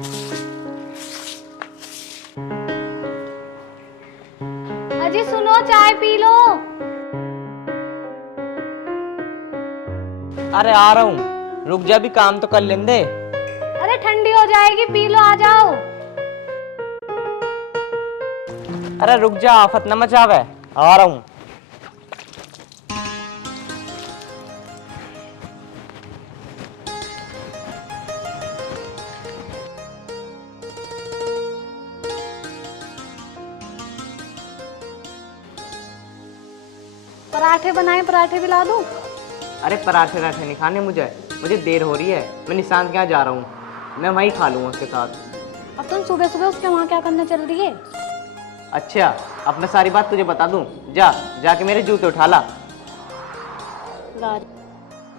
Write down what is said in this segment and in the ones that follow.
अजी सुनो, चाय पी लो। अरे आ रहा हूँ, रुक जा, भी काम तो कर लेंदे। अरे ठंडी हो जाएगी, पी लो, आ जाओ। अरे रुक जा, आफत न मचावे, आ रहा हूँ। पराठे बनाए, पराठे भी ला दूं? अरे पराठे राठे नहीं खाने मुझे देर हो रही है। मैं निशांत के यहाँ जा रहा हूँ, मैं वहीं खा लूँगा उसके साथ। अब तुम सुबह सुबह उसके वहाँ क्या करने चल रही है? अच्छा, अब मैं सारी बात तुझे बता दूँ। जाके मेरे जूते उठा ला।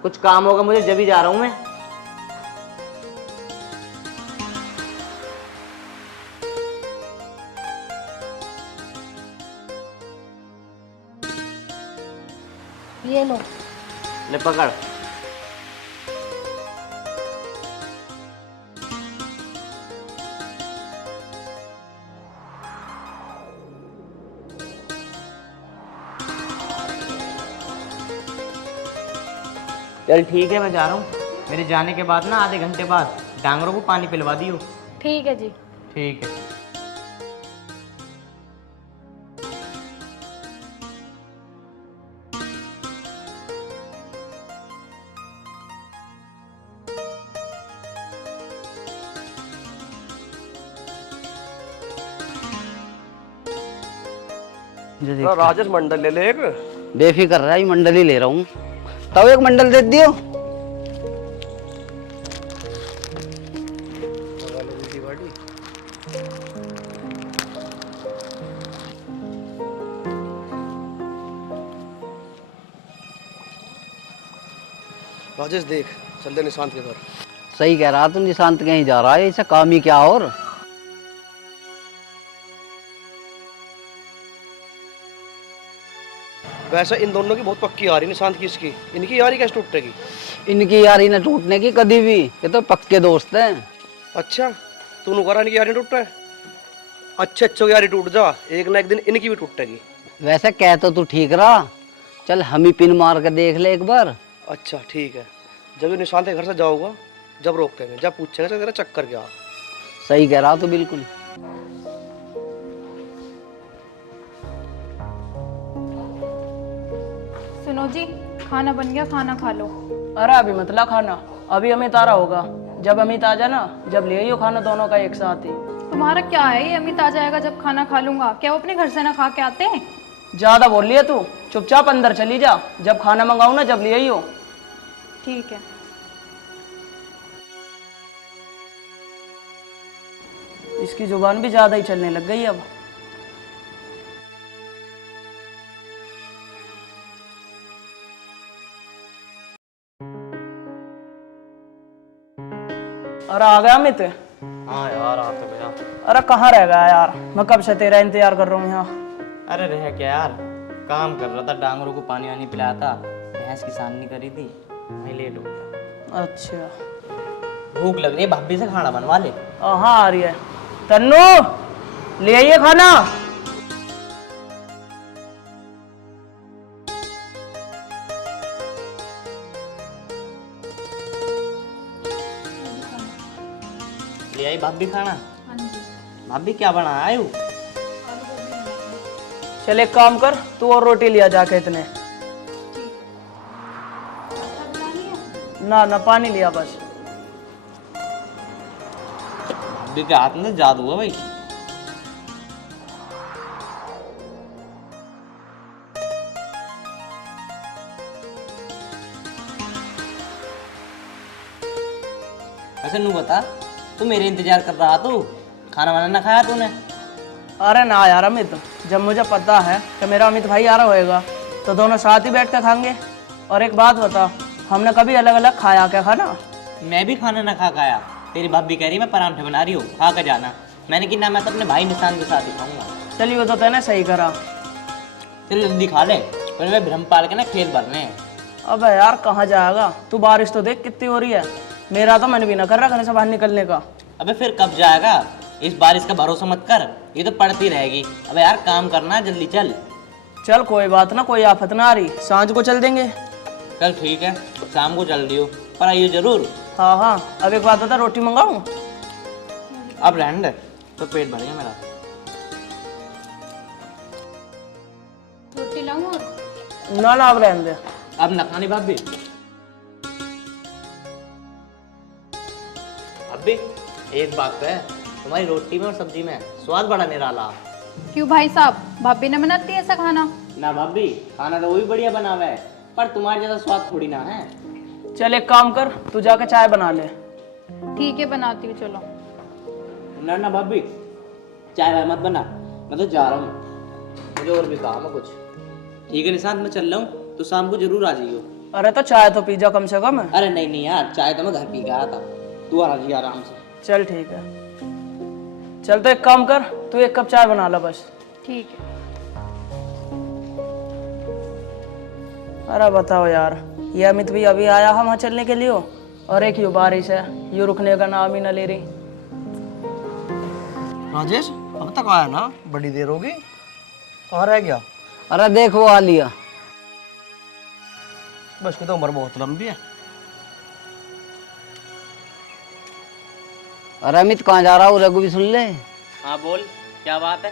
कुछ काम होगा मुझे, जब ही जा रहा हूँ मैं। ये लो। ले पकड़। चल ठीक है, मैं जा रहा हूँ। मेरे जाने के बाद ना आधे घंटे बाद डांगरों को पानी पिलवा दियो। ठीक है जी। ठीक है। राजेश मंडल ले ले एक। बेफिक्र रहा, मंडल ही ले रहा हूँ। तब एक मंडल दे दियो। राजेश देख, चलते निशांत के घर। सही कह रहा, तू निशांत कहीं जा रहा है, ऐसा काम ही क्या। और वैसे इन दोनों की बहुत पक्की यारी, निशांत की इसकी। इनकी यारी कैसे टूटेगी? इनकी यारी न टूटने की कभी भी, ये तो पक्के दोस्त हैं। अच्छा, तूने करा इनकी यारी टूट है? अच्छे अच्छों की यारी टूट जा, एक ना एक दिन इनकी भी टूटेगी। वैसे कह तो तू ठीक रहा, चल हम ही पिन मार के देख ले एक बार। अच्छा ठीक है, जब ये निशांत के घर से जाऊंगा, जब रोकेंगे, जब पूछेंगे तेरा चक्कर क्या। सही कह रहा तू बिल्कुल। सुनो जी, खाना बन गया, खाना खा लो। अरे अभी मतलब खाना, अभी अमित आ रहा होगा। जब अमित आ जाए ना, जब ले आइयो खाना दोनों का एक साथ ही। तुम्हारा क्या है, ये अमित आ जाएगा जब खाना खा लूंगा? क्या वो अपने घर से ना खा के आते हैं? ज्यादा बोल लिया तू, चुपचाप अंदर चली जा। जब खाना मंगाऊ ना, जब ले आइयो। ठीक है। इसकी जुबान भी ज्यादा ही चलने लग गई अब। अरे आ गया अमित? हाँ यार, आ तो गया। अरे कहाँ रह गया यार, मैं कब से तेरा इंतजार कर रहा हूँ यहाँ। अरे रह क्या यार, काम कर रहा था, डांगरों को पानी वानी पिलाया था, भैंस की सानी करी थी, मैं लेट हो गया। अच्छा, भूख लग रही है, भाभी से खाना बनवा ले। हाँ आ रही है। तन्नू, ले आइए खाना। ले आई भाभी खाना? हाँ जी। भाभी क्या बना आयु? चल एक काम कर, तू और रोटी लिया जाके इतने। ना ना, पानी लिया बस। भाभी के हाथ में जादू है भाई। ऐसे नू बता, तू मेरे इंतजार कर रहा, तू खाना वाना ना खाया तूने? अरे ना यार अमित, जब मुझे पता है कि मेरा अमित भाई आ रहा होएगा तो दोनों साथ ही बैठ कर खाएंगे। और एक बात बता, हमने कभी अलग अलग खाया क्या खाना? मैं भी खाना ना खा खाया। तेरी भाभी कह रही मैं परांठे बना रही हूँ, खा कर जाना। मैंने कि ना, मैं तो अपने भाई निशान के साथ ही खाऊंगा। चलिए वो तो तैने सही करा। चल जल्दी खा ले, फिर मैं भ्रम पाल के ना खेत भरने हैं। अबे यार कहाँ जाएगा तू, बारिश तो देख कितनी हो रही है। मेरा तो मन भी ना कर रहा घर से बाहर निकलने का। अबे फिर कब जाएगा? इस बारिश का भरोसा मत कर, ये तो पड़ती रहेगी। अबे यार काम करना है, जल्दी चल। चल कोई बात ना, कोई आफत ना आ रही, सांझ को चल देंगे। चल ठीक है, शाम को चल दियो, पर आइयो जरूर। हाँ हाँ, अब एक बात बता, रोटी मंगाऊं? अब रहने दे, तो पेट भर गया मेरा। रोटी लाऊं और? ना ना, अब रहने दे। अब न खानी भाभी। अभी एक बात तो है, तुम्हारी रोटी में और सब्जी में स्वाद बड़ा निराला। क्यों भाई साहब, भाभी ने बनाती है ऐसा खाना? ना भाभी, खाना तो वो भी बढ़िया बनावा है, पर तुम्हारे जैसा स्वाद थोड़ी ना है। चल एक काम कर, तू जाकर चाय बना ले। ठीक है, बनाती हूँ, चलो। ना ना भाभी, चाय वाय मत बना, मैं तो जा रहा हूँ, मुझे और भी काम है कुछ। ठीक है निशांत, मैं चल रहा हूँ, तो शाम को जरूर आ जाइयो। अरे तो चाय तो पी जा कम से कम। अरे नहीं नहीं यार, चाय तो मैं घर पी के आया था, तू आ जी आराम से। चल ठीक है, चल तो एक काम कर, तू एक कप चाय बना ला बस। ठीक है। अरे बताओ यार, ये अमित भी अभी आया है वहाँ चलने के लिए, और एक यूँ बारिश है, यूँ रुकने का नाम ही ना ले रही। राजेश अब तक आया ना, बड़ी देर होगी, कहाँ रह गया? अरे देख वो आ लिया। बस की तो उम्र बहुत लंबी है। अरे अमित कहाँ जा रहा हूँ, रघु भी सुन ले। हाँ बोल, क्या बात है?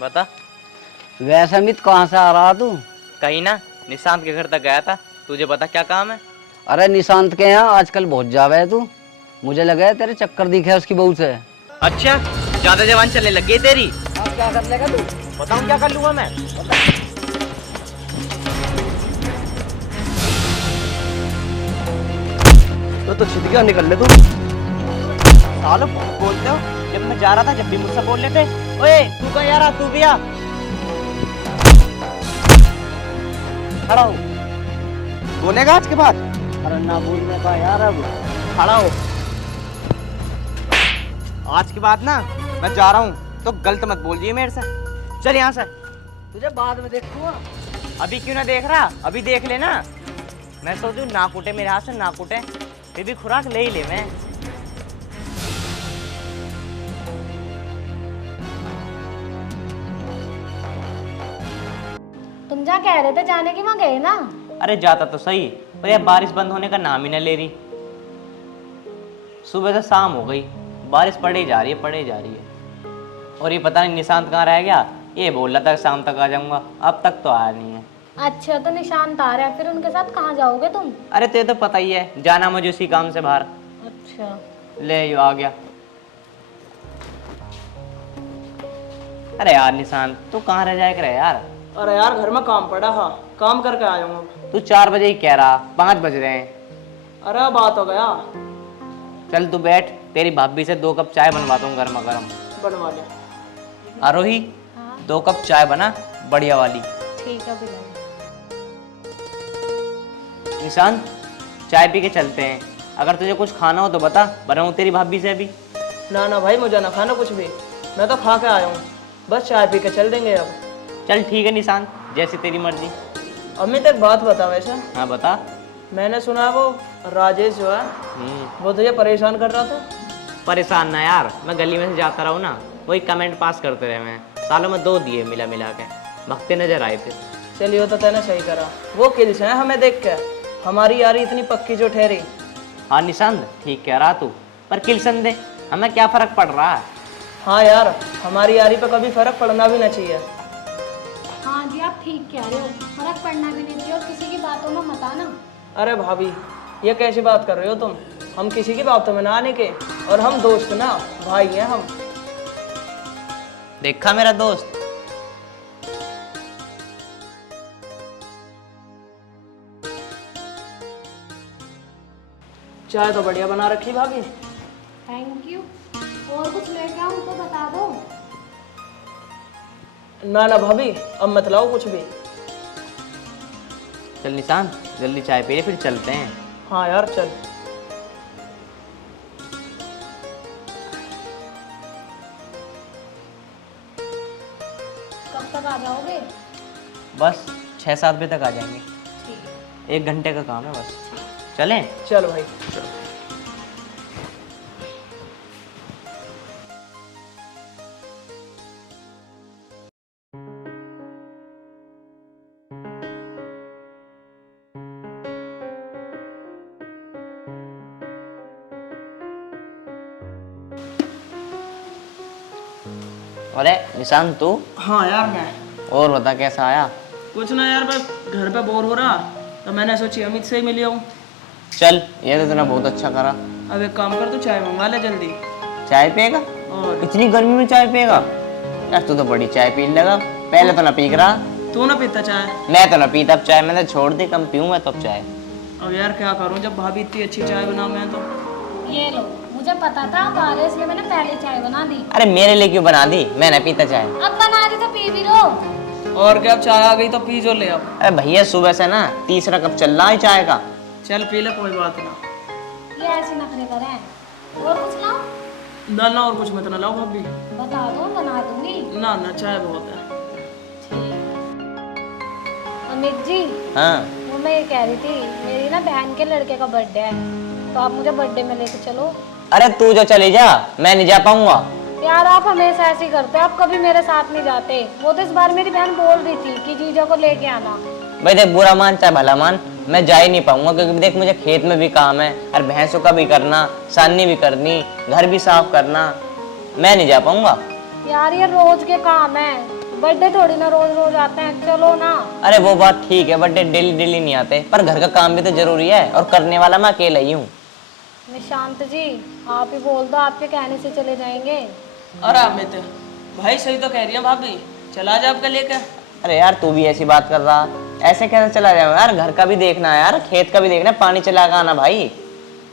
बता। वैसे अमित कहाँ से आ रहा तू? कहीं ना, निशांत के घर तक गया था, तुझे पता क्या काम है? अरे निशांत के यहाँ आजकल बहुत जावे है तू, मुझे लगा है तेरे चक्कर दिखे है उसकी बहू से। अच्छा, ज्यादा जवान चलने लग गई तेरी। क्या कर लेगा तू? बताऊं क्या कर लूंगा मैं? तो छिटकिया निकल ले तू। सालो बहुत बोलते हो, जब मैं जा रहा था जब भी मुझसे बोल लेते। ओए तू कहाँ जा रहा, तू भी आ। खड़ा हो। बोलेगा आज के बाद? अरे ना बोलने का यार, अब खड़ा हो। आज के बाद ना मैं जा रहा हूँ, तो गलत मत बोलिए मेरे से। चल यहाँ से। तुझे बाद में देखूंगा। अभी क्यों ना देख रहा, अभी देख लेना। मैं सोचूं ना कूटे मेरे हाथ से, ना कूटे, फिर भी खुराक ले ही ले मैं। तुम जहाँ कह रहे थे जाने की, वहाँ गए ना? अरे जाता तो सही, पर यार बारिश बंद होने का नाम ही ना ले रही। सुबह से शाम हो गई, बारिश पड़े जा रही है, पड़े जा रही है। और ये पता नहीं निशांत कहाँ रह गया, ये बोल रहा था शाम तक आ जाऊंगा, अब तक तो आया नहीं है। अच्छा, तो निशांत आ रहा है, फिर उनके साथ कहाँ जाओगे तुम? अरे तुझे तो पता ही है, जाना मुझे उसी काम से बाहर। अच्छा। ले यो आ गया। अरे यार निशांत, तू कहाँ रह जाए कर यार? अरे यार घर में काम पड़ा, हाँ काम करके आया हूँ अब। तू 4 बजे ही कह रहा, 5 बज रहे हैं। अरे बात हो गया। चल तू बैठ, तेरी भाभी से 2 कप चाय बनवाता हूँ गर्मा गर्म। बनवा ले। आरोही, 2 कप चाय बना, बढ़िया वाली। ठीक है बिल्कुल। निशांत, चाय पी के चलते हैं। अगर तुझे कुछ खाना हो तो बता, बनाऊँ तेरी भाभी से अभी। ना ना भाई, मुझे ना खाना कुछ भी, मैं तो खा के आया हूँ, बस चाय पी के चल देंगे अब। चल ठीक है निशांत, जैसी तेरी मर्जी। अमित एक बात बता, वैसे हाँ बता। मैंने सुना वो राजेश जो है वो तुझे परेशान कर रहा था। परेशान ना यार, मैं गली में से जाता रहूँ ना, वही कमेंट पास करते रहे। मैं सालों में 2 दिए मिला मिला के, भगते नजर आए थे। चलिए तो तैने सही करा, वो किल्स हैं हमें देख के, हमारी यारी इतनी पक्की जो ठहरी। हाँ निशांत, ठीक कह रहा तू, पर किल्सन दे, हमें क्या फर्क पड़ रहा है? हाँ यार, हमारी यारी पे कभी फर्क पड़ना भी ना चाहिए। हाँ जी, आप ठीक कह रहे हो, फर्क पड़ना भी नहीं चाहिए, और किसी की बातों में मत आना। अरे भाभी, ये कैसी बात कर रहे हो तुम? हम किसी की बातों में ना आने के, और हम दोस्त ना, भाई हैं हम। देखा मेरा दोस्त। चाय तो बढ़िया बना रखी भाभी। Thank you. और कुछ लेके आऊँ तो बता दो। ना ना भाभी, अब मत लाओ कुछ भी। चल निशांत, जल्दी चाय पी ले, फिर चलते हैं। हाँ यार चल। कब तक आ जाओगे? बस 6-7 बजे तक आ जाएंगे। ठीक है। 1 घंटे का काम है बस। चलें? चल भाई चल। अरे निशांत तू? हाँ यार मैं और बता कैसा आया? कुछ ना यार, बस घर पे बोर हो रहा तो मैंने सोची अमित से ही मिल आऊं। चल ये तो तूने बहुत अच्छा करा। अब एक काम कर, तू चाय मंगा ले जल्दी। चाय पिएगा? और इतनी गर्मी में चाय पिएगा? यार तू तो बड़ी चाय पीने लगा, पहले तो ना पी रहा। तू ना पीता चाय? मैं तो ना पीता अब चाय, मैंने छोड़ दी, कम पीऊँ मैं तो अब चाय। अब यार क्या करूं, जब भाभी इतनी अच्छी चाय बनाऊं मैं तो। ये लो, मुझे पता था आप आ रहे इसलिए मैंने पहले चाय बना दी। अरे मेरे लिए क्यों बना दी, मैं ना पीता चाय। अब बना दी तो पी भी लो। और क्या, अब चाय आ गई तो पी जो ले अब। अरे भैया सुबह से ना तीसरा कप चल रहा है चाय का। चल पी ले, कोई बात ना। ये ऐसे नखरे करें। और कुछ लाओ? ना ना और कुछ मत ना लाओ भाभी। बता दो, बना दूंगी। ना ना चाय बहुत है। अमित जी, हाँ वो मैं ये कह रही थी, मेरी ना बहन के लड़के का बर्थडे है, तो आप मुझे बर्थडे में लेके चलो। अरे तू जो चली जा, मैं नहीं जा पाऊंगा। यार आप हमेशा ऐसे ही करते हो, आप कभी मेरे साथ नहीं जाते। वो तो इस बार मेरी बहन बोल रही थी कि जीजा को लेके आना। भाई देख, बुरा मान चाहे भला मान, मैं जा ही नहीं पाऊंगा क्योंकि देख मुझे खेत में भी काम है और भैंसों का भी करना, साननी भी करनी, घर भी साफ करना, मैं नहीं जा पाऊंगा। यार ये रोज के काम है, बर्थडे थोड़ी ना रोज रोज आते हैं, चलो ना। अरे वो बात ठीक है, बर्थडे डेली डेली नहीं आते, पर घर का काम भी तो जरूरी है और करने वाला मैं अकेला ही हूँ। निशांत जी, आप ही बोल दो, आपके कहने से चले जाएंगे। अरे अमित भाई सही तो कह रही है भाभी, चला जा आपका लेकर। अरे यार तू भी ऐसी बात कर रहा, ऐसे कैसे चला जाऊँ यार, घर का भी देखना है यार, खेत का भी देखना है, पानी चला के आना भाई।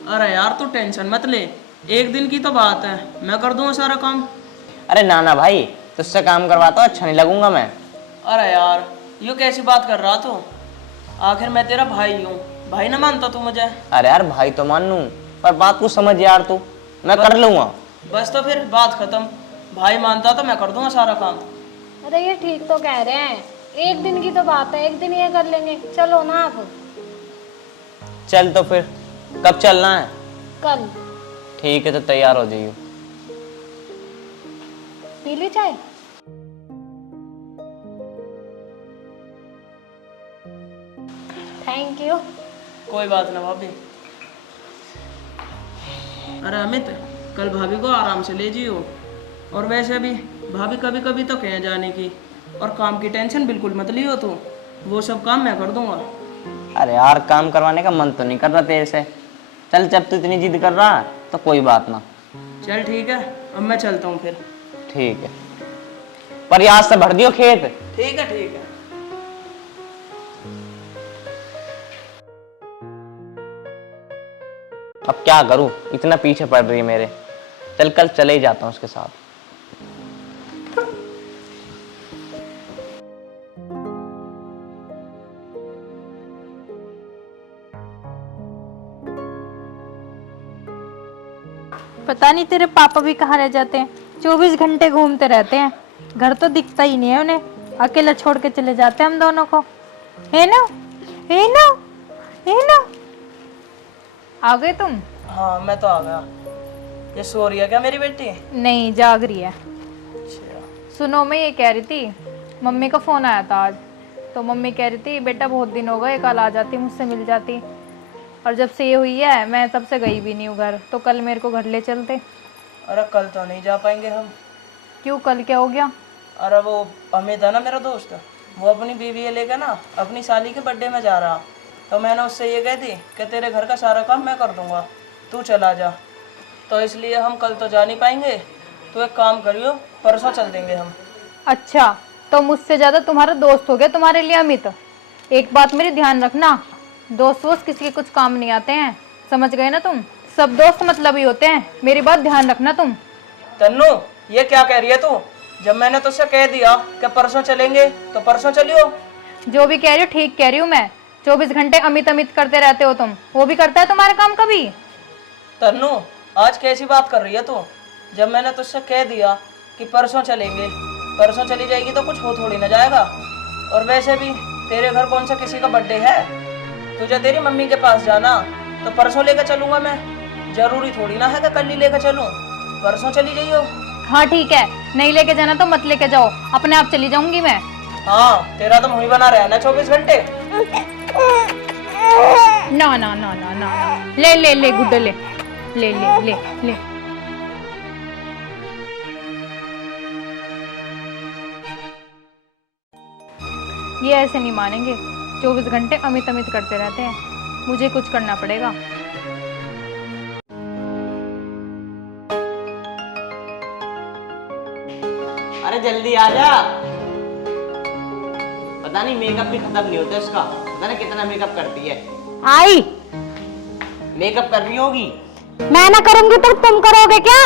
अरे यार तू टेंशन मत ले, एक दिन की तो बात है, मैं कर दूंगा सारा काम। अरे ना भाई, तुझसे काम करवाता अच्छा नहीं लगूंगा मैं। अरे यार यूँ कैसी बात कर रहा तू, आखिर मैं तेरा भाई हूँ, भाई ना मानता तू मुझे? अरे यार भाई तो मान लूं, पर बात को समझ यार तू, मैं कर लूंगा। बस तो फिर बात खत्म, भाई मानता तो मैं कर दूंगा सारा काम। अरे ये ठीक तो कह रहे हैं, एक दिन की तो बात है, एक दिन ये कर लेंगे, चलो ना आप। चल तो फिर कब चलना है? कल। ठीक है तो तैयार हो जाइयो। पी ली चाय? Thank you. कोई बात ना भाभी। अरे अमित, कल भाभी को आराम से ले जियो, और वैसे भी भाभी कभी कभी तो कहीं जाने की, और काम की टेंशन बिल्कुल मत लियो तू, वो सब काम मैं कर दूंगा। अरे यार काम करवाने का मन तो नहीं कर रहा तेरे से, चल जब तू इतनी जिद कर रहा है तो कोई बात ना। चल ठीक है, अब मैं चलता हूँ फिर। ठीक है, पर आज से भर दियो खेत। ठीक है ठीक है। अब क्या करूं, इतना पीछे पड़ रही है मेरे, चल कल चले ही जाता हूँ उसके साथ। पता नहीं तेरे पापा भी कहाँ रह जाते हैं, 24 घंटे घूमते रहते हैं, घर तो दिखता ही नहीं है उन्हें, अकेला छोड़ के चले जाते हैं हम दोनों को। है ना, है ना, है ना। आ गए तुम? हाँ मैं तो आ गया। ये सो रही है क्या मेरी बेटी? नहीं, जाग रही है। सुनो, मैं ये कह रही थी, मम्मी का फोन आया था आज, तो मम्मी कह रही थी बेटा बहुत दिन हो गए, कल आ जाती, मुझसे मिल जाती, और जब से ये हुई है मैं तब से गई भी नहीं हूँ घर, तो कल मेरे को घर ले चलते। अरे कल तो नहीं जा पाएंगे हम। क्यों, कल क्या हो गया? अरे वो अमित है ना मेरा दोस्त, वो अपनी बीवी लेकर ना अपनी साली के बर्थडे में जा रहा, तो मैंने उससे ये कह दी कि तेरे घर का सारा काम मैं कर दूंगा, तू चला जा, तो इसलिए हम कल तो जा नहीं पाएंगे। तो एक काम करियो, परसों चल देंगे हम। अच्छा, तो मुझसे ज़्यादा तुम्हारा दोस्त हो गया तुम्हारे लिए अमित। एक बात मेरी ध्यान रखना, दोस्त वोस्त किसी के कुछ काम नहीं आते हैं, समझ गए ना तुम? सब दोस्त मतलब ही होते हैं, मेरी बात ध्यान रखना तुम। तन्नू ये क्या कह रही है तू? जब मैंने तुझसे कह दिया कि परसों चलेंगे तो परसों चलियो। जो भी कह रही हो ठीक कह रही हूँ मैं, 24 घंटे अमित अमित करते रहते हो तुम, वो भी करता है तुम्हारा काम कभी? तन्नू आज कैसी बात कर रही है तू? जब मैंने तुझसे कह दिया कि परसों चलेंगे, परसों चली जाएगी तो कुछ हो थोड़ी ना जाएगा। और वैसे भी तेरे घर कौन सा किसी का बर्थडे है? तुझे तेरी मम्मी के पास जाना, तो परसों लेकर चलूंगा मैं। जरूरी थोड़ी ना है कि कल ही लेकर चलूं, परसों चली जाइयो। हाँ ठीक है, नहीं लेके जाना तो मत लेके जाओ, अपने आप चली जाऊंगी मैं। हाँ, तेरा तो मुंह ही बना रहा है ना 24 घंटे। ना ना ना ना ना, ले ले ले गुड्डे ले ले ले ले ले। ये ऐसे नहीं मानेंगे, 24 घंटे अमित अमित करते रहते हैं, मुझे कुछ करना पड़ेगा। अरे जल्दी आ जा। पता नहीं मेकअप भी खत्म नहीं होता इसका, पता नहीं कितना मेकअप करती है। आई मेकअप कर रही होगी मैं ना करूंगी तो तुम करोगे क्या?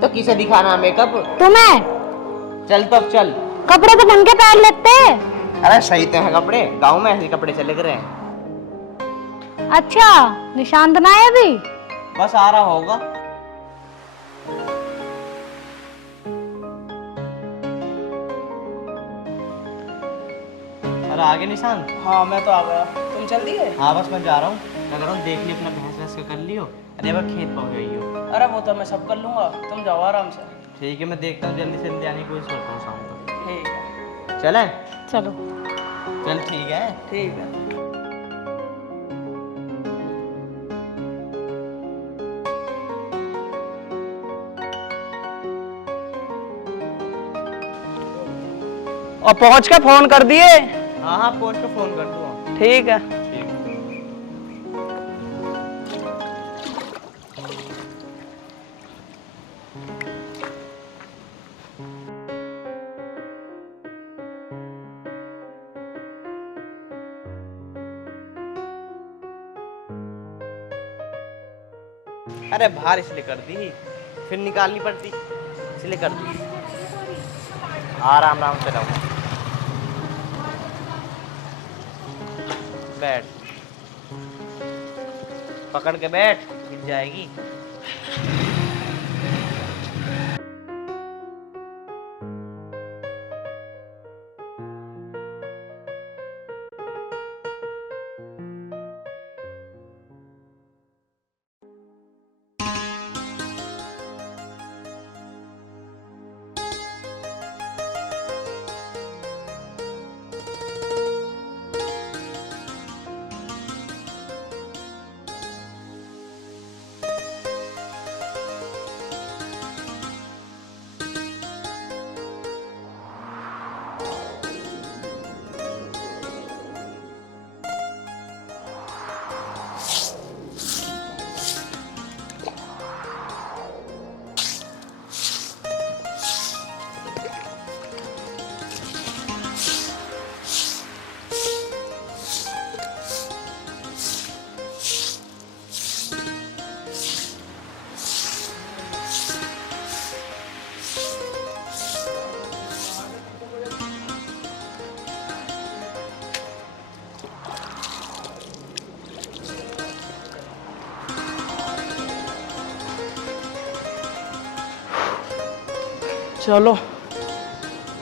तो किसे दिखाना मेकअप? तुम्हें चल तो अब चल। कपड़े तो ढंग के पहन लेते। अरे सही तो है कपड़े, गांव में ऐसे कपड़े चले रहे हैं। अच्छा, निशांत ना है अभी? बस आ रहा होगा। अरे आगे निशान। हाँ मैं तो आ गया, तुम चल दिए? हाँ बस मैं जा रहा हूँ, मैं कह रहा हूँ देख लियो अपना भैंस वैंस का कर लियो। अरे वह खेत पहुँच गई हो। अरे वो तो मैं सब कर लूंगा, तुम जाओ आराम से। ठीक है, मैं देखता हूँ जल्दी से जल्दी आने की कोशिश करता हूँ शाम तक। ठीक है, चले? चलो। चल ठीक है। ठीक है। और पहुंच के फोन कर दिए? हाँ हाँ पहुँच के फोन कर दूँ। ठीक है। अरे बाहर इसलिए कर दी, फिर निकालनी पड़ती, इसलिए कर दी। आराम आराम से रहो। बैठ, पकड़ के बैठ, गिर जाएगी। चलो,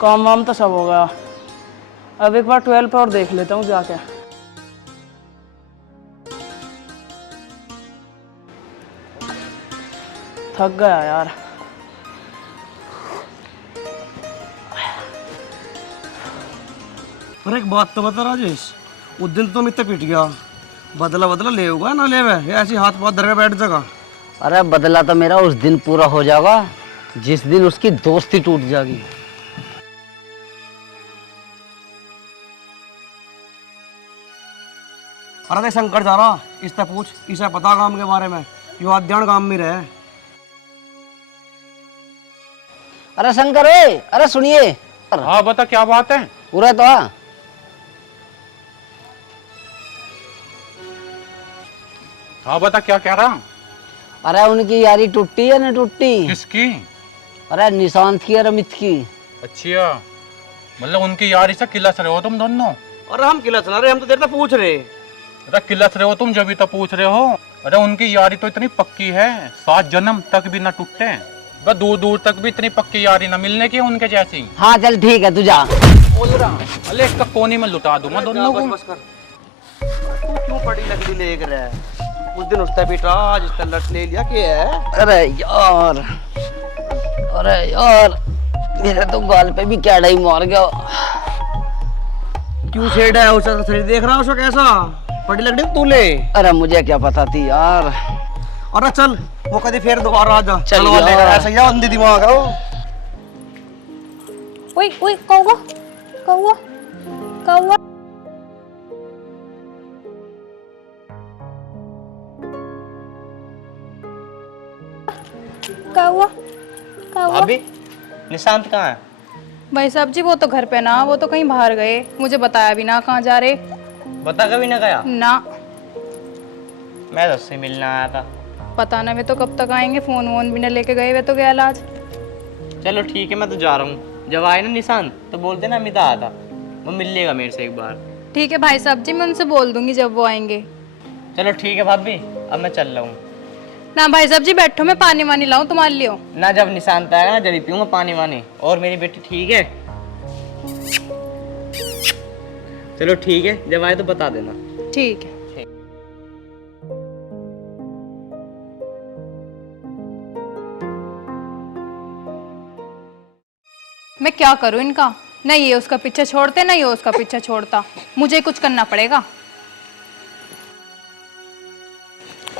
काम वाम तो सब हो गया। अब एक बार 12 पर और देख लेता हूँ जाके। थक गया यार। और एक बात तो बता राजेश, उस दिन तो मित्र पिट गया, बदला बदला ले होगा ना ले ऐसी हाथ पाथ धर के बैठ जाएगा। अरे बदला तो मेरा उस दिन पूरा हो जाएगा जिस दिन उसकी दोस्ती टूट जाएगी। अरे देख शंकर जा रहा, इससे पूछ, इसे पता काम के बारे में, यो अध्ययन काम में रहे। अरे शंकर ए, अरे सुनिए। हाँ बता क्या बात है। पूरा तो आ। हाँ बता क्या कह रहा। अरे उनकी यारी टूटी है ना टूटी? किसकी? अरे निशांत की और अमित की। अच्छा, मतलब उनकी यारी से किलस रहे हो तुम दोनों? अरे हम किला चला रहे, हम तो देर तक पूछ रहे। अरे किलस रहे हो तुम जब भी तो पूछ रहे हो। अरे उनकी यारी तो इतनी पक्की है 7 जन्म तक भी ना टूटे, बस दूर दूर तक भी इतनी पक्की यारी ना मिलने की उनके जैसी। हाँ चल ठीक है तू जा। अरे एक कोने में लुटा दूंगा दोनों को। बस कर, तू क्यों पड़ी लकड़ी लेकर है? उस दिन उठता पीटा, आज इसका लट ले लिया, क्या है? अरे यार मेरे तो गाल पे भी कैड़ा ही मार गया। क्यों छेड़ा है? उसका शरीर देख रहा है उसको कैसा पटी लग रही तूले। अरे मुझे क्या पता थी यार। अरे चल वो कभी फिर दोबारा आ जा। चल वाले यार। ऐसा ही अंधी दिमाग है वो। ओए ओए कौवा कौवा कौवा। कौवा कौवा। भाभी निशांत कहाँ है? भाई साहब जी वो तो घर पे ना, वो तो कहीं बाहर गए, मुझे बताया भी ना कहाँ जा रहे। बता कभी ना गया। ना मैं तो उससे मिलने आया था। पता ना वे तो कब तक आएंगे, फोन वोन भी ना लेके गए, वे तो गया आज। चलो ठीक है, मैं तो जा रहा हूँ। जब आए ना निशांत तो बोलते ना अमित आया था, वो मिल लेगा मेरे से एक बार। ठीक है भाई साहब जी, मैं उनसे बोल दूंगी जब वो आएंगे। चलो ठीक है भाभी, अब मैं चल रहा हूँ ना भाई साहब जी बैठो, मैं पानी वानी लाऊं तुम्हारे लिए। ना। जब निशांत आएगा ना जब ही पीऊंगा पानी वानी। और मेरी बेटी ठीक है? चलो ठीक है, जब आए तो बता देना। ठीक है। मैं क्या करूं इनका, ना ये उसका पीछा छोड़ते ना ये उसका पीछा छोड़ता, मुझे कुछ करना पड़ेगा।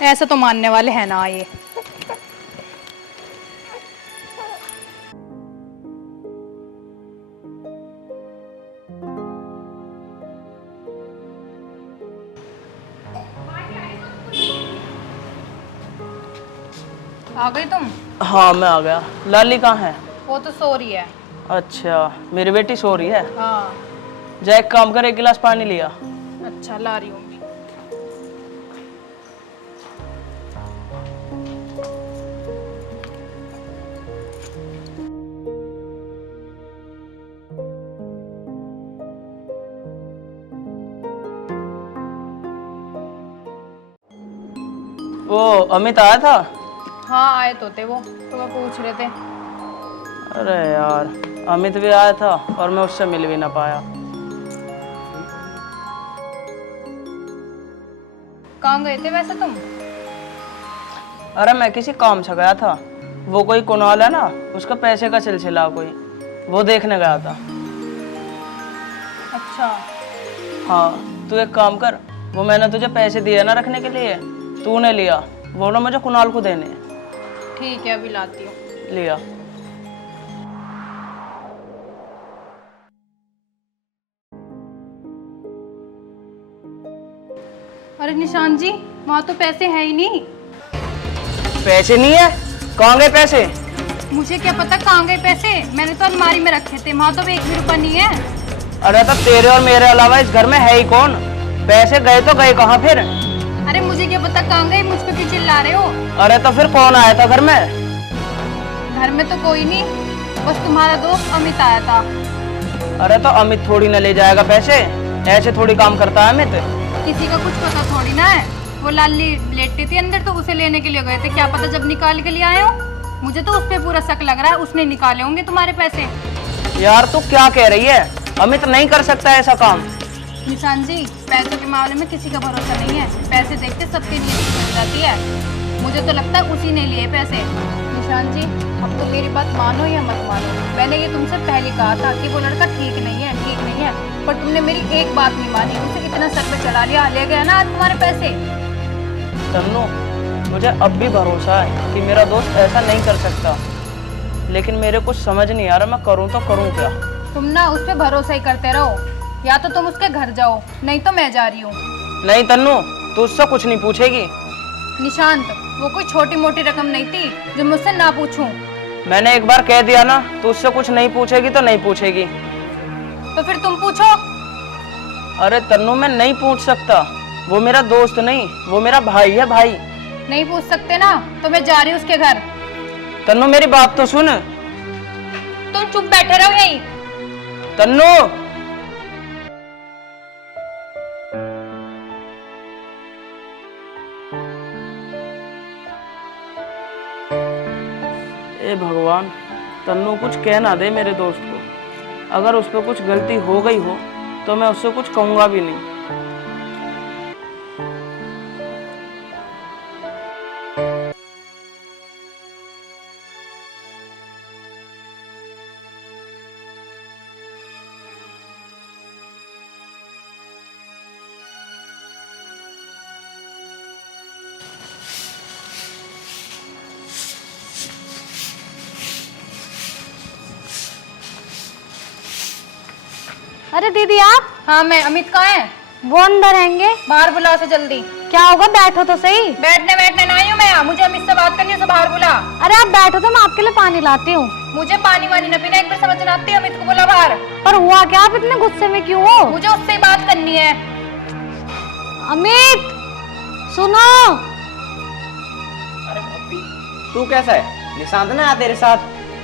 ऐसा तो मानने वाले हैं ना ये। आ गई तुम? हाँ मैं आ गया। लाली कहाँ है? वो तो सो रही है। अच्छा मेरी बेटी सो रही है। हाँ जा एक काम कर, एक गिलास पानी लिया। अच्छा ला रही हूँ। वो अमित आया था? हाँ आए तो थे वो, तो वो पूछ रहे थे। अरे यार अमित भी आया था और मैं उससे मिल भी ना पाया। कहाँ गए थे वैसे तुम? अरे मैं किसी काम से गया था। वो कोई कुणाल है ना, उसका पैसे का सिलसिला कोई, वो देखने गया था। अच्छा हाँ तू एक काम कर, वो मैंने तुझे पैसे दिए ना रखने के लिए, तूने लिया, वो ना मुझे कुणाल को देने। ठीक है अभी लाती हूँ। लिया। अरे निशान जी वहाँ तो पैसे है ही नहीं। पैसे नहीं है? कहाँ गए पैसे? मुझे क्या पता कहाँ गए पैसे, मैंने तो अलमारी में रखे थे, वहाँ तो 1 भी रुपया नहीं है। अरे तो तेरे और मेरे अलावा इस घर में है ही कौन? पैसे गए तो गए कहाँ फिर? अरे मुझे क्या पता कहाँ गए, मुझ पे क्यों चिल्ला रहे हो? अरे तो फिर कौन आया था घर में? घर में तो कोई नहीं, बस तुम्हारा दोस्त अमित आया था। अरे तो अमित थोड़ी ना ले जाएगा पैसे, ऐसे थोड़ी काम करता है अमित। किसी का कुछ पता थोड़ी ना है। वो लाली लेटी थी अंदर तो उसे लेने के लिए गए थे, क्या पता जब निकाल के लिए आए हो। मुझे तो उस पे पूरा शक लग रहा है, उसने निकाले होंगे तुम्हारे पैसे। यार तू क्या कह रही है? अमित नहीं कर सकता ऐसा काम। निशान जी पैसों के मामले में किसी का भरोसा नहीं है, पैसे देख के सबके लिए मिल जाती है। मुझे तो लगता है उसी ने लिए पैसे। निशान जी अब तो मेरी बात मानो या मत मानो, मैंने ये तुमसे पहले कहा था कि वो लड़का ठीक नहीं है, ठीक नहीं है, पर तुमने मेरी एक बात नहीं मानी, उसे इतना सर पे चढ़ा लिया, ले गया ना आज तुम्हारे पैसे। तन्नू मुझे अब भी भरोसा है कि मेरा दोस्त ऐसा नहीं कर सकता, लेकिन मेरे कुछ समझ नहीं आ रहा मैं करूँ तो करूँ क्या। तुम ना उस पर भरोसा ही करते रहो, या तो तुम उसके घर जाओ नहीं तो मैं जा रही हूँ। नहीं तन्नू तू उससे कुछ नहीं पूछेगी। निशांत वो कोई छोटी मोटी रकम नहीं थी जो मुझसे ना पूछूं। मैंने एक बार कह दिया ना, तू उससे कुछ नहीं पूछेगी तो नहीं पूछेगी। तो फिर तुम पूछो। अरे तन्नू मैं नहीं पूछ सकता, वो मेरा दोस्त नहीं, वो मेरा भाई है, भाई। नहीं पूछ सकते ना तो मैं जा रही हूँ उसके घर। तन्नू मेरी बात तो सुन। तुम चुप बैठे रहो यहीं। तन्नू ए भगवान, तन्नू कुछ कह ना दे मेरे दोस्त को। अगर उस पर कुछ गलती हो गई हो तो मैं उससे कुछ कहूंगा भी नहीं। अरे दीदी आप, हाँ मैं। अमित कहाँ है? वो अंदर रहेंगे। बाहर बुला उसे जल्दी। क्या होगा, बैठो तो सही। बैठने नहीं हूँ मैं, मुझे अमित से बात करनी है, उसे बाहर बुला। अरे आप बैठो तो मैं आपके लिए पानी लाती हूँ। मुझे पानी वानी न पीना, एक बार समझ ना आती है। अमित को बुला बाहर। पर हुआ क्या, आप इतने गुस्से में क्यों हो? मुझे उससे ही बात करनी है। अमित सुनो। अरे भाभी तू कैसा है? निशांत ना आ तेरे साथ?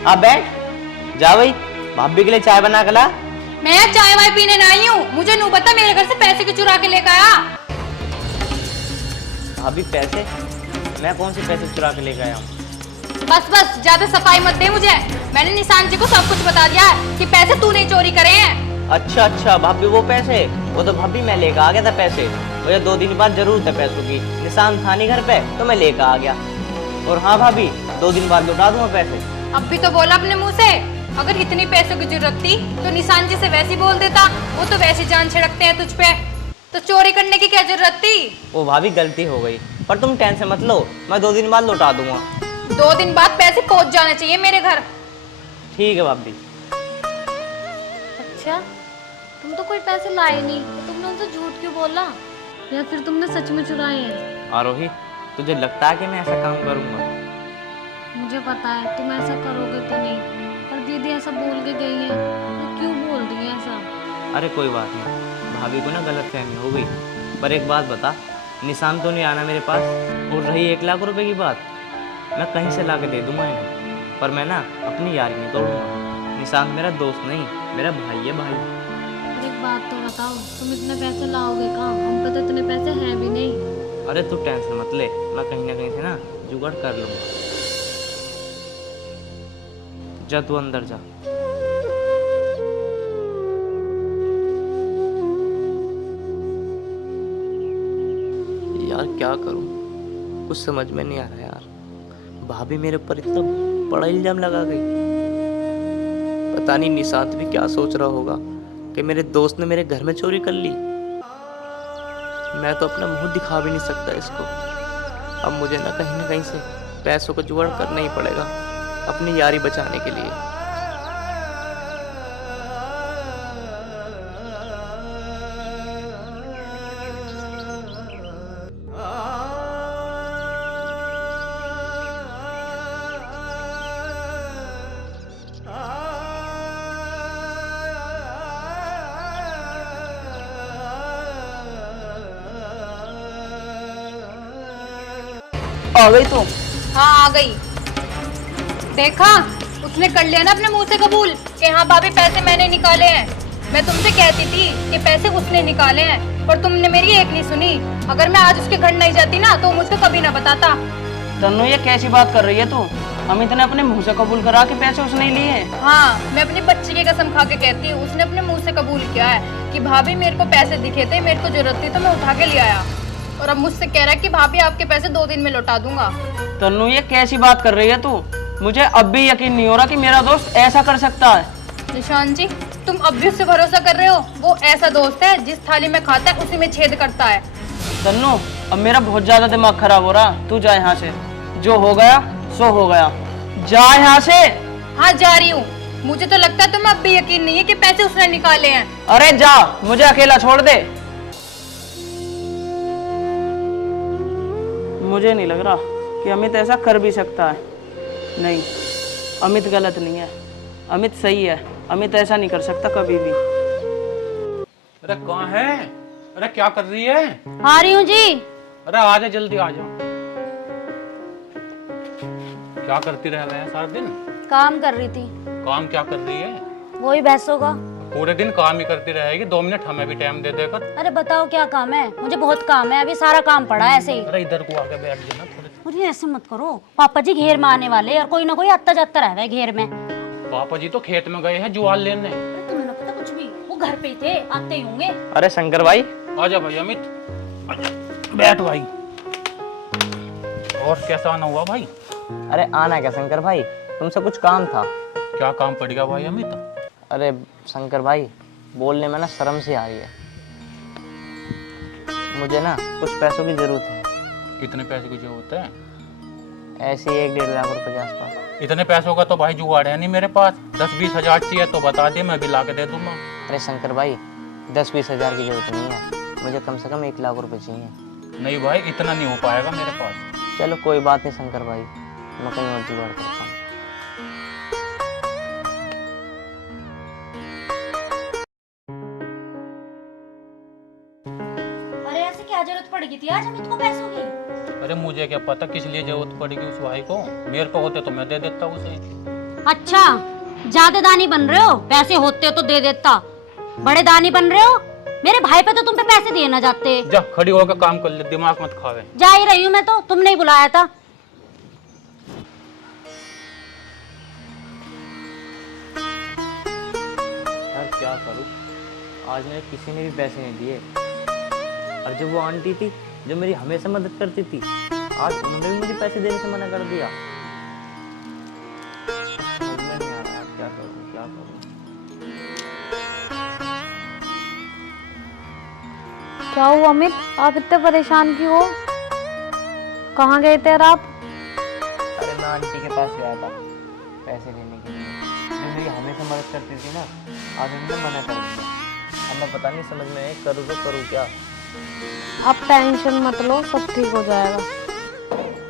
आप बैठ जा भाई, भाभी के लिए चाय बना के ला। मैं चाय वाय पीने नहीं हूँ, मुझे नहीं पता मेरे घर से पैसे क्यों चुरा के लेकर आया। भाभी पैसे? मैं कौन से पैसे चुरा के लेके आया हूँ? बस ज्यादा सफाई मत दे मुझे। मैंने निशांत जी को सब कुछ बता दिया है कि पैसे तूने ही चोरी करे हैं। अच्छा भाभी वो पैसे, वो तो भाभी मैं लेकर आ गया था पैसे। मुझे 2 दिन बाद जरूरत है पैसों की। निशांत था नहीं घर पे तो मैं लेकर आ गया। और हाँ भाभी 2 दिन बाद लौटा दूंगा पैसे। अब भी तो बोला अपने मुंह से। अगर इतनी पैसों की जरूरत थी तो निशांत जी से वैसे ही बोल देता, वो तो वैसी जान छिड़कते हैं तुझ पे। तो चोरी करने की क्या जरूरत थी? वो भाभी गलती हो गई, पर तुम टेंशन मत लो, मैं 2 दिन बाद लौटा दूंगा। 2 दिन बाद पैसे पहुंच जाने चाहिए मेरे घर। ठीक है भाभी। अच्छा तुम तो कोई पैसे लाए नहीं, तो तुमने उनसे झूठ क्यों बोला? या फिर तुमने सच में चुराए हैं? आरोही तुझे लगता है कि मैं ऐसा काम करूंगा? मुझे पता है तुम ऐसा करोगे तो नहीं, पर दीदी ऐसा बोल के गई है तो क्यों बोल रही है ऐसा? अरे कोई बात नहीं, भाभी को ना गलतफहमी हो गई। पर एक बात बता, निशान तो नहीं आना मेरे पास। और रही 1 लाख रुपए की बात, मैं कहीं से ला के दे दूंगा इन्हें, पर मैं ना अपनी यारी नहीं तोड़ूंगा। निशान मेरा दोस्त नहीं, मेरा भाई है भाई। और एक बात तो बताओ, तुम इतने पैसे लाओगे कहाँ? हम पे तो इतने पैसे हैं भी नहीं। अरे तू टेंशन मत ले, मैं कहीं ना कहीं से ना जुगाड़ कर लूंगा। जा तू अंदर जा। यार क्या करूं, कुछ समझ में नहीं आ रहा यार। भाभी मेरे ऊपर इतना बड़ा इल्जाम लगा गई। पता नहीं निशांत भी क्या सोच रहा होगा कि मेरे दोस्त ने मेरे घर में चोरी कर ली। मैं तो अपना मुंह दिखा भी नहीं सकता इसको। अब मुझे ना कहीं से पैसों को जुगाड़ करना ही पड़ेगा अपनी यारी बचाने के लिए। आ गई तू? हाँ आ गई। देखा, उसने कर लिया ना अपने मुंह से कबूल कि हाँ भाभी पैसे मैंने निकाले हैं। मैं तुमसे कहती थी कि पैसे उसने निकाले हैं, पर तुमने मेरी एक नहीं सुनी। अगर मैं आज उसके घर नहीं जाती ना तो मुझको कभी ना बताता। तन्नू ये कैसी बात कर रही है तू? अमित ने अपने मुंह से कबूल करा कि पैसे उसने ही लिए? हाँ मैं अपनी बच्ची की कसम खा के कहती हूँ, उसने अपने मुंह से कबूल किया है कि भाभी मेरे को पैसे दिखे थे, मेरे को जरूरत थी तो मैं उठा के ले आया। और अब मुझसे कह रहा है कि भाभी आपके पैसे 2 दिन में लौटा दूंगा। तन्नू ये कैसी बात कर रही है तू? मुझे अब भी यकीन नहीं हो रहा कि मेरा दोस्त ऐसा कर सकता है। निशान जी, तुम अब भी उससे भरोसा कर रहे हो? वो ऐसा दोस्त है जिस थाली में खाता है उसी में छेद करता है। तन्नू अब मेरा बहुत ज्यादा दिमाग खराब हो रहा, तू जा यहाँ से। जो हो गया सो हो गया, जा यहाँ से। हाँ जा रही हूँ। मुझे तो लगता है तुम्हें अब भी यकीन नहीं है कि पैसे उसने निकाले हैं। अरे जा, मुझे अकेला छोड़ दे। मुझे नहीं लग रहा कि अमित ऐसा कर भी सकता है। नहीं, अमित गलत नहीं है, अमित सही है। अमित ऐसा नहीं कर सकता कभी भी। अरे कहाँ है? अरे क्या कर रही है? आ रही हूँ जी। अरे आ जा, जल्दी आ जाओ। क्या करती रह रहे हैं सारा दिन? काम कर रही थी। काम क्या कर रही है? वही भैंसों का। पूरे दिन काम ही करती रहेगी, 2 मिनट हमें भी टाइम दे देकर। अरे बताओ क्या काम है? मुझे बहुत काम है, अभी सारा काम पड़ा है ऐसे ही। अरे इधर को आके बैठ जाना थोड़े। अरे ऐसे मत करो, पापा जी घेर में आने वाले और कोई ना कोई आता जाता रह है घेर में। पापा जी तो खेत में गए हैं जुआल लेने। तुम्हें ना पता कुछ भी, वो घर पे ही थे, आते ही होंगे। अरे शंकर भाई आजा भाई अमित, आजा, बैठ भाई। और कैसा आना हुआ भाई? अरे आना क्या शंकर भाई, तुमसे कुछ काम था। क्या काम पड़ गया भाई अमित? अरे शंकर भाई बोलने में ना शर्म सी आ रही है। मुझे ना कुछ पैसों की जरूरत है। कितने पैसे की जरूरत है? ऐसे 1-1.5 लाख रुपए के आसपास। इतने पैसों का तो भाई जुगाड़ है नहीं मेरे पास। 10-20 हज़ार चाहिए तो बता दे, मैं भी ला के दे दूंगा। अरे शंकर भाई 10-20 हज़ार की जरूरत नहीं है, मुझे कम से कम 1 लाख रुपए चाहिए। नहीं भाई, इतना नहीं हो पाएगा मेरे पास। चलो कोई बात नहीं शंकर भाई, मैं कहीं और जुगाड़ करता हूँ। अरे ऐसे क्या जरूरत पड़ गई थी आज अमित को पैसों की? अरे मुझे क्या पता किस लिए जरूरत पड़ेगी उस भाई को, मेरे पे होते तो मैं दे देता उसे। अच्छा, ज्यादा दानी बन रहे हो, पैसे होते तो दे देता। बड़े दानी बन रहे हो, मेरे भाई पे तो तुम पे पैसे दिए ना जाते। जा खड़ी होकर काम कर ले, दिमाग मत खावे। जा ही रही हूँ मैं तो, तुमने ही बुलाया था। यार क्या करूँ, आज मेरे किसी ने भी पैसे नहीं दिए। और जो वो आंटी थी जो मेरी हमेशा मदद करती थी, आज उन्होंने भी मुझे पैसे देने से मना कर दिया। समझ में नहीं आ रहा यार, क्या करूँ क्या करूँ। क्या हुआ अमित, आप इतने परेशान क्यों हो? कहाँ गए थे आप? अरे मैं आंटी के पास गया था पैसे लेने के लिए, जो मेरी हमेशा मदद करती थी ना, आज उन्होंने मना कर दिया। अब मैं पता नहीं समझ में करूँ तो करूँ क्या। आप टेंशन मत लो, सब ठीक हो जाएगा।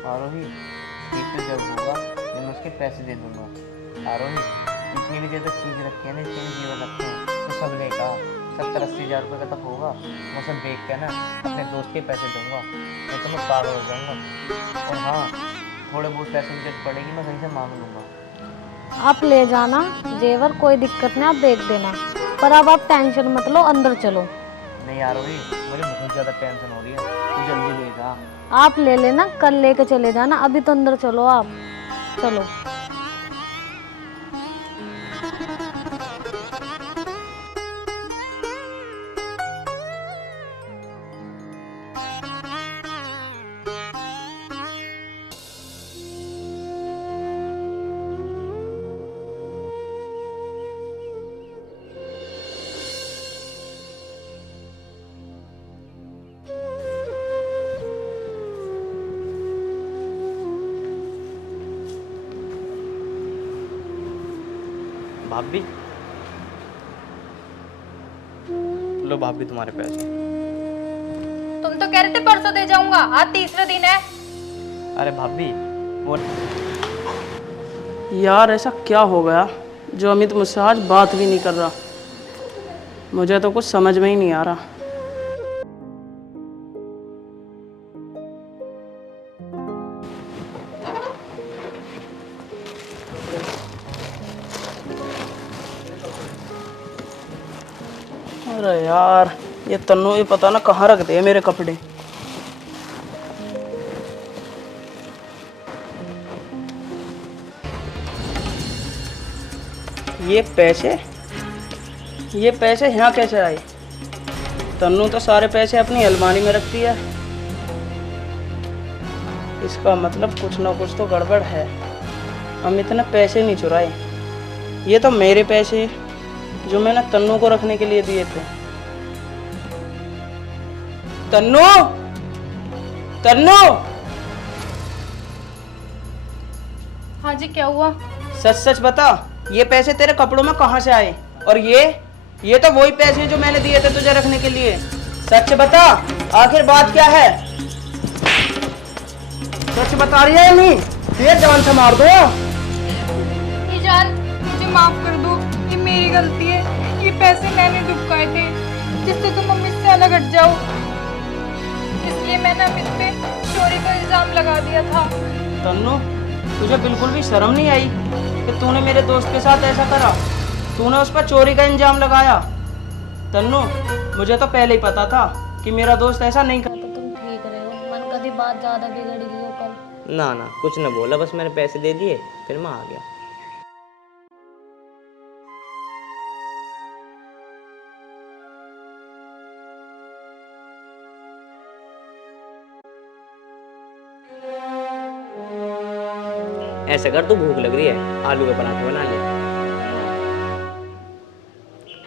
आरोही ठीक तो जब होगा जब मैं उसके पैसे दे दूंगा। आरोही जितनी भी ज़्यादा चीज़ रखी है ना, जितने जीवन रखे हैं तो सब लेगा। 70-80 हज़ार रुपये का तक होगा, वो सब देख के ना अपने दोस्त के पैसे दूंगा, नहीं तो मैं पागल हो जाऊंगा। और हाँ, थोड़े बहुत पैसे मुझे पड़ेगी, मैं कहीं से मांग लूँगा। आप ले जाना जेवर, कोई दिक्कत नहीं, आप देख देना। पर अब आप टेंशन मत लो, अंदर चलो। नहीं आरोही, मुझे बहुत ज़्यादा टेंशन हो रही है, तू जल्दी लेगा। आप ले लेना, कल लेके चले जाना, अभी तो अंदर चलो आप, चलो। भाभी, लो भाभी तुम्हारे पैसे। तुम तो कह रहे थे परसों दे जाऊंगा, आज तीसरा दिन है। अरे भाभी वो यार ऐसा क्या हो गया जो अमित मुझसे आज बात भी नहीं कर रहा? मुझे तो कुछ समझ में ही नहीं आ रहा। अरे यार, ये तन्नू ही पता ना कहाँ रख दे मेरे कपड़े। ये पैसे यहाँ कैसे आए? तन्नू तो सारे पैसे अपनी अलमारी में रखती है। इसका मतलब कुछ ना कुछ तो गड़बड़ है। अमित ने पैसे नहीं चुराए, ये तो मेरे पैसे जो मैंने तन्नू को रखने के लिए दिए थे। तन्नू, तन्नू, हाँ जी, क्या हुआ? सच सच बता, ये पैसे तेरे कपड़ों में कहाँ से आए? और ये तो वही पैसे जो मैंने दिए थे तुझे रखने के लिए। सच बता, आखिर बात क्या है? सच बता रही है या नहीं? ये जान से मार दो। ये जान, मुझे माफ कर दो, ये मेरी गलती है। ये पैसे मैंने डुबकाए थे जिससे तुम मम्मी से अलग हट जाओ, इसलिए मैंने अमित पे चोरी का इल्जाम लगा दिया था। तन्नू, तुझे बिल्कुल भी शर्म नहीं आई कि तूने मेरे दोस्त के साथ ऐसा करा? तूने उस पर चोरी का इल्जाम लगाया। तन्नू, मुझे तो पहले ही पता था कि मेरा दोस्त ऐसा नहीं कर। तो तुम ठीक रहे हो, मन कभी बात ज्यादा बिगड़ गई हो कल। ना ना कुछ न बोला, बस मैंने पैसे दे दिए, फिर मैं आ गया। ऐसा कर, तू भूख लग रही है, आलू के पराठे बना ले।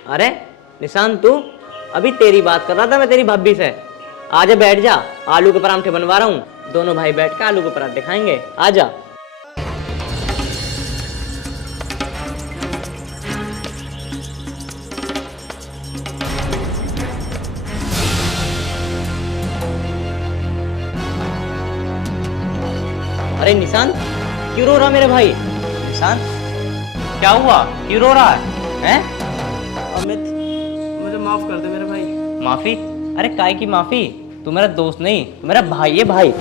अरे निशान, तू अभी तेरी बात कर रहा था मैं तेरी भाभी से। आजा बैठ जा, आलू के पराठे बनवा रहा हूँ, दोनों भाई बैठ के आलू के पराठे खाएंगे। आजा। अरे निशांत, क्यों रो रहा मेरे भाई? निशांत, क्या हुआ? क्यों रो रहा है? हैं? अमित, मुझे माफ कर दे मेरे भाई। माफी? अरे काय की माफी? तू मेरा दोस्त नहीं, तू मेरा भाई है भाई।